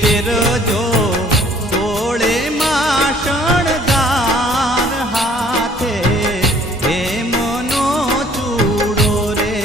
પેરજો સોળે માં શણગાર હાથે હેમનો ચૂડો રે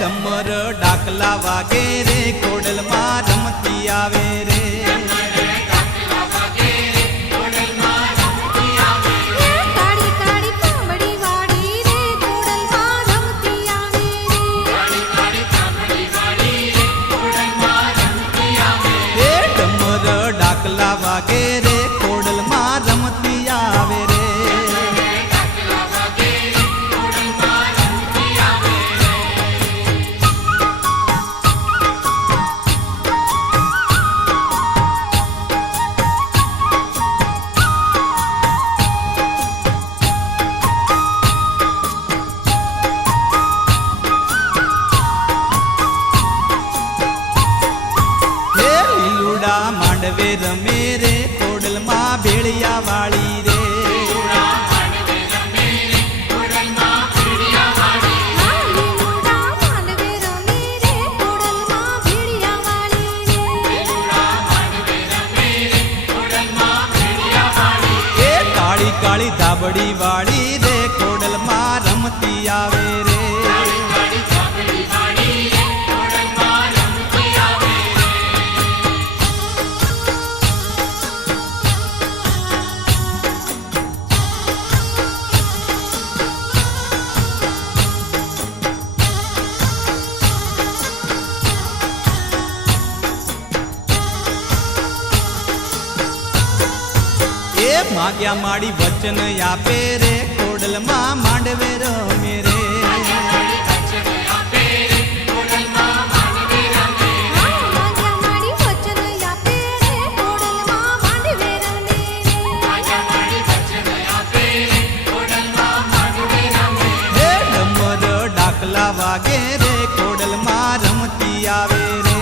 ડમર ડાકલા વાગે રે ખોડલમાં રમતી આવે રે કાળી કાળી પાંબડી વાળી રે ખોડલમાં રમતી આવે એ ડમર ડાકલા વાગે રે ખોડલમાં રમતી આવે રે માંડવે રમે રે ખોડલમાં ભેળિયા વાળી રે એ કાળી કાળી ધાબડી વાળી રે ખોડલમાં રમતી આવે રે માગ્યા માડી વચન આપે રે ખોડલમાં માંડવે રમે રે ડમર ડાકલા વાગે રે ખોડલમાં રમતી આવે રે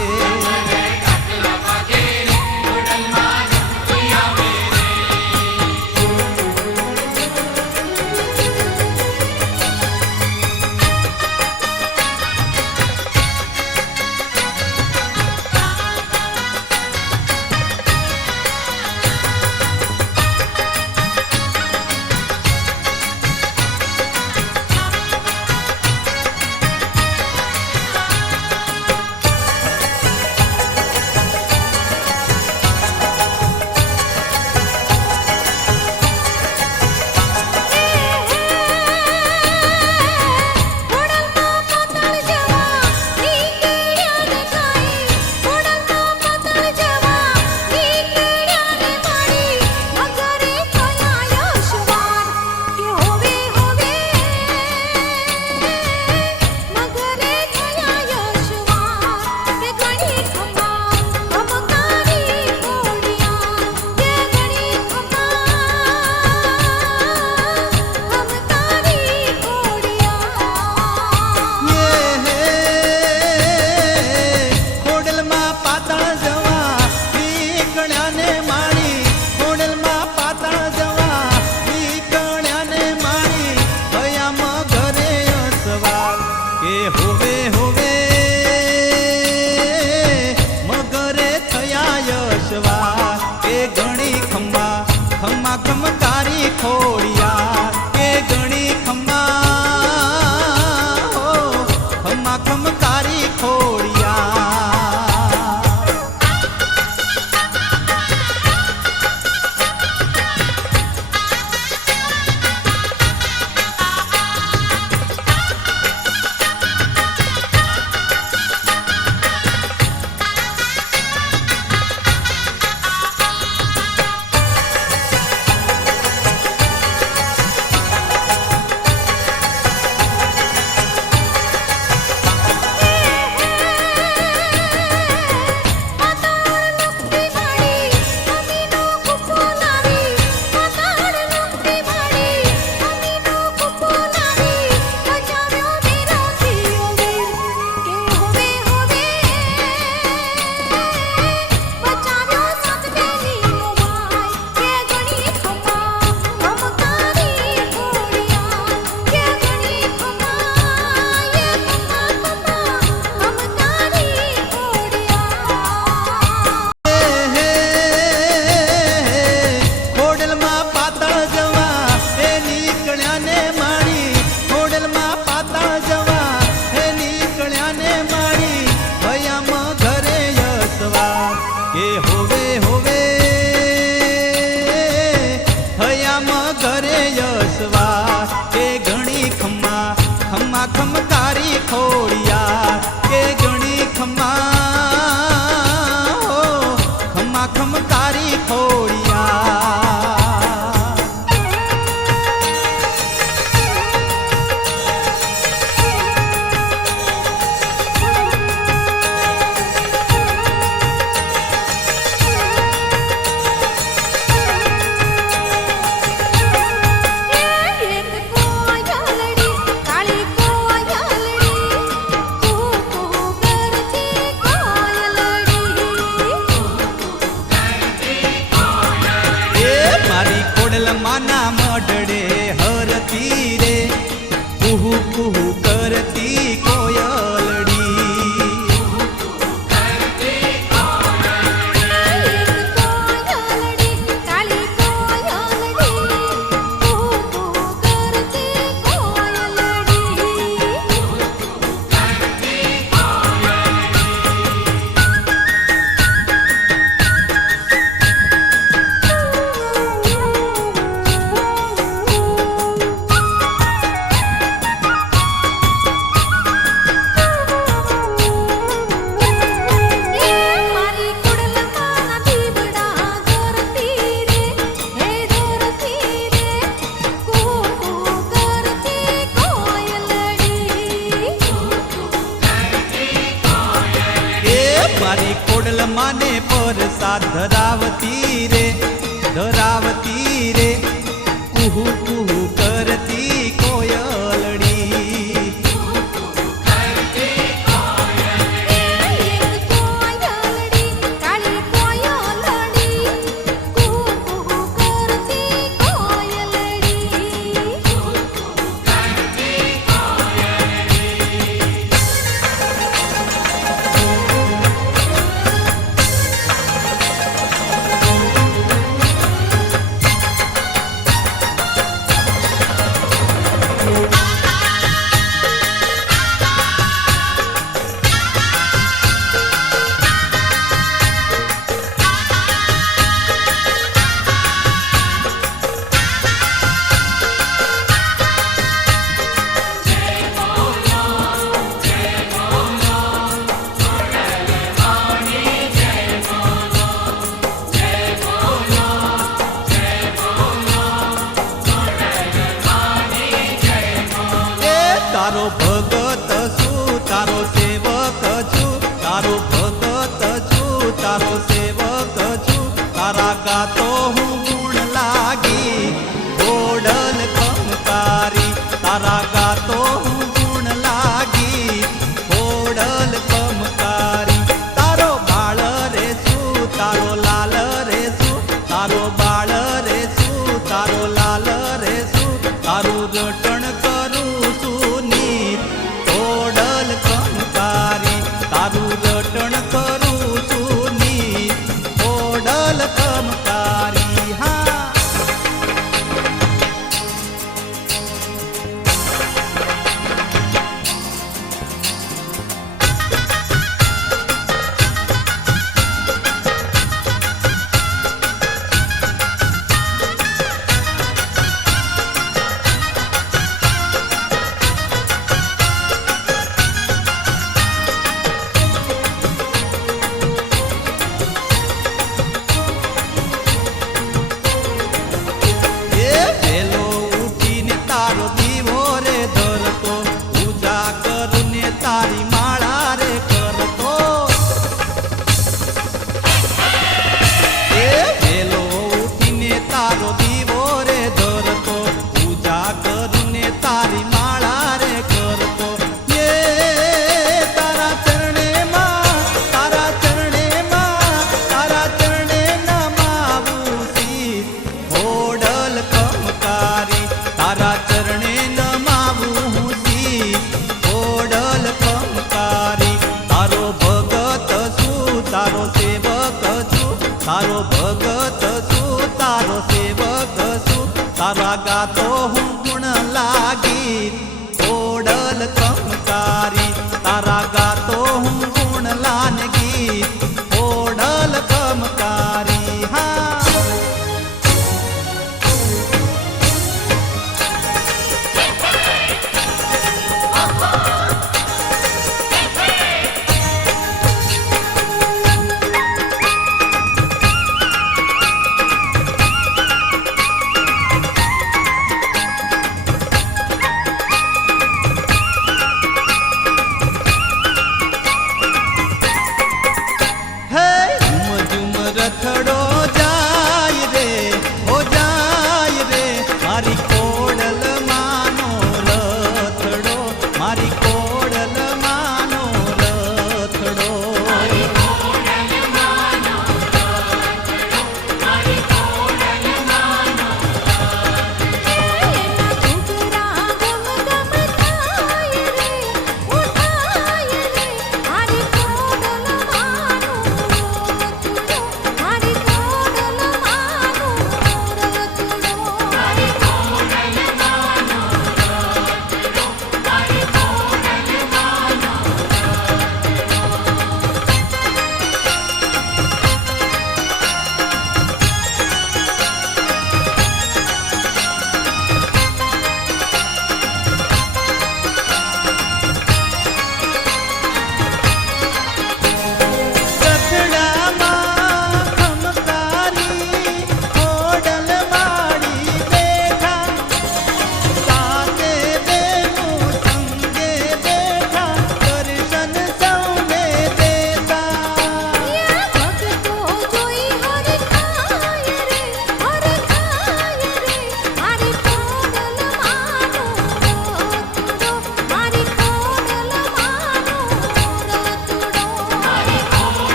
તલવાર કે ઘણી ખમ્મા ખમ્મા ખમકારી ખોડિયા કે ઘણી ખમ્મા હો ખમ્મા ખમકારી ખોડિયા એક કોયલડી કાળી કોયલડી કૂ કૂ કરતી કોયલડી એ મારી કોડલ માના મઢડે હરતી રે કુહુ કુહુ કરતી કોયલડી એક કોયલડી કાળી કોયલડી કૂ કૂ કરતી કોયલડી મારી કુડલમાં દીવડા દોરતી રે હે દોરતી રે કૂ કૂ કરતી કોયલડી એ મારી કોડલ માને પરસાદ ધરાવતી રે કુહુ કુહુ કરતી કોયલડી એક કોયલડી કાળી કોયલડી કૂ કૂ કરતી કોયલડી એ તારો ભગત છું તારો સેવક છું તારો ભગત છું તારો સેવક છું તારા ગાતો હું ગુણ લાગી ઓડલ કમકારી તારા ગાતો હું ગુણ લાગી ઓડલ કમકારી તારો બાળ રે છું તારો લાલ રે છું તારો બાળ રે છું તારો લાલ રે છું તારું રટણ કરું છું નીત ઓડલ કમકારી તારું રટણ કરું છું નીત ઓડલ કમકારી હા એ વેલો ઉઠીને તારો દીવો રે ધરતો પૂજા કરું ને તારી માળા રે કરતો એ વેલો ઉઠીને તારો દીવો રે ધરતો પૂજા કરું ને તારી માળા રે કરતો એ તારા ચરણે નમાવું સી ઓડલ કમકારી તારા ચરણે નમાવું સી ઓડલ કમકારી તારો ભગત છું તારો સેવક છું તારો ભગત છું તારો સેવક છું તારા ગાતો હું ગુણ લાગી ઓડલ કમકારી તારા ગાતો હું ગુણ લાનગી ઓડલ કમકારી હા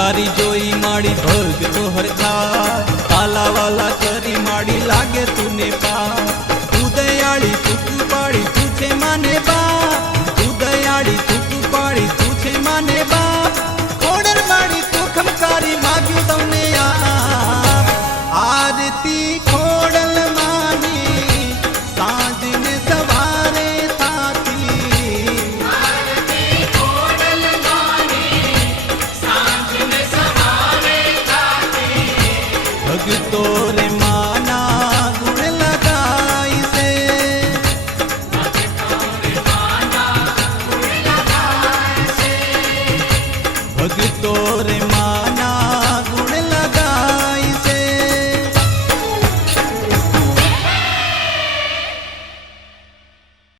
તારી જોઈ માડી ભગતો હરખા પાલા વાલા કરી માડી લાગે તુને પા તું દયાળી તું પાડી તું છે માને બા તું દયાળી તું પાડી તું છે માને બા ખોડલ માડી તું ખમકારી માગ્યું તમને આરતી ખોડલ માની સાંજને સવારે થાતી ભગતો રે માના ગુણ લગાઈ છે ભગતો રે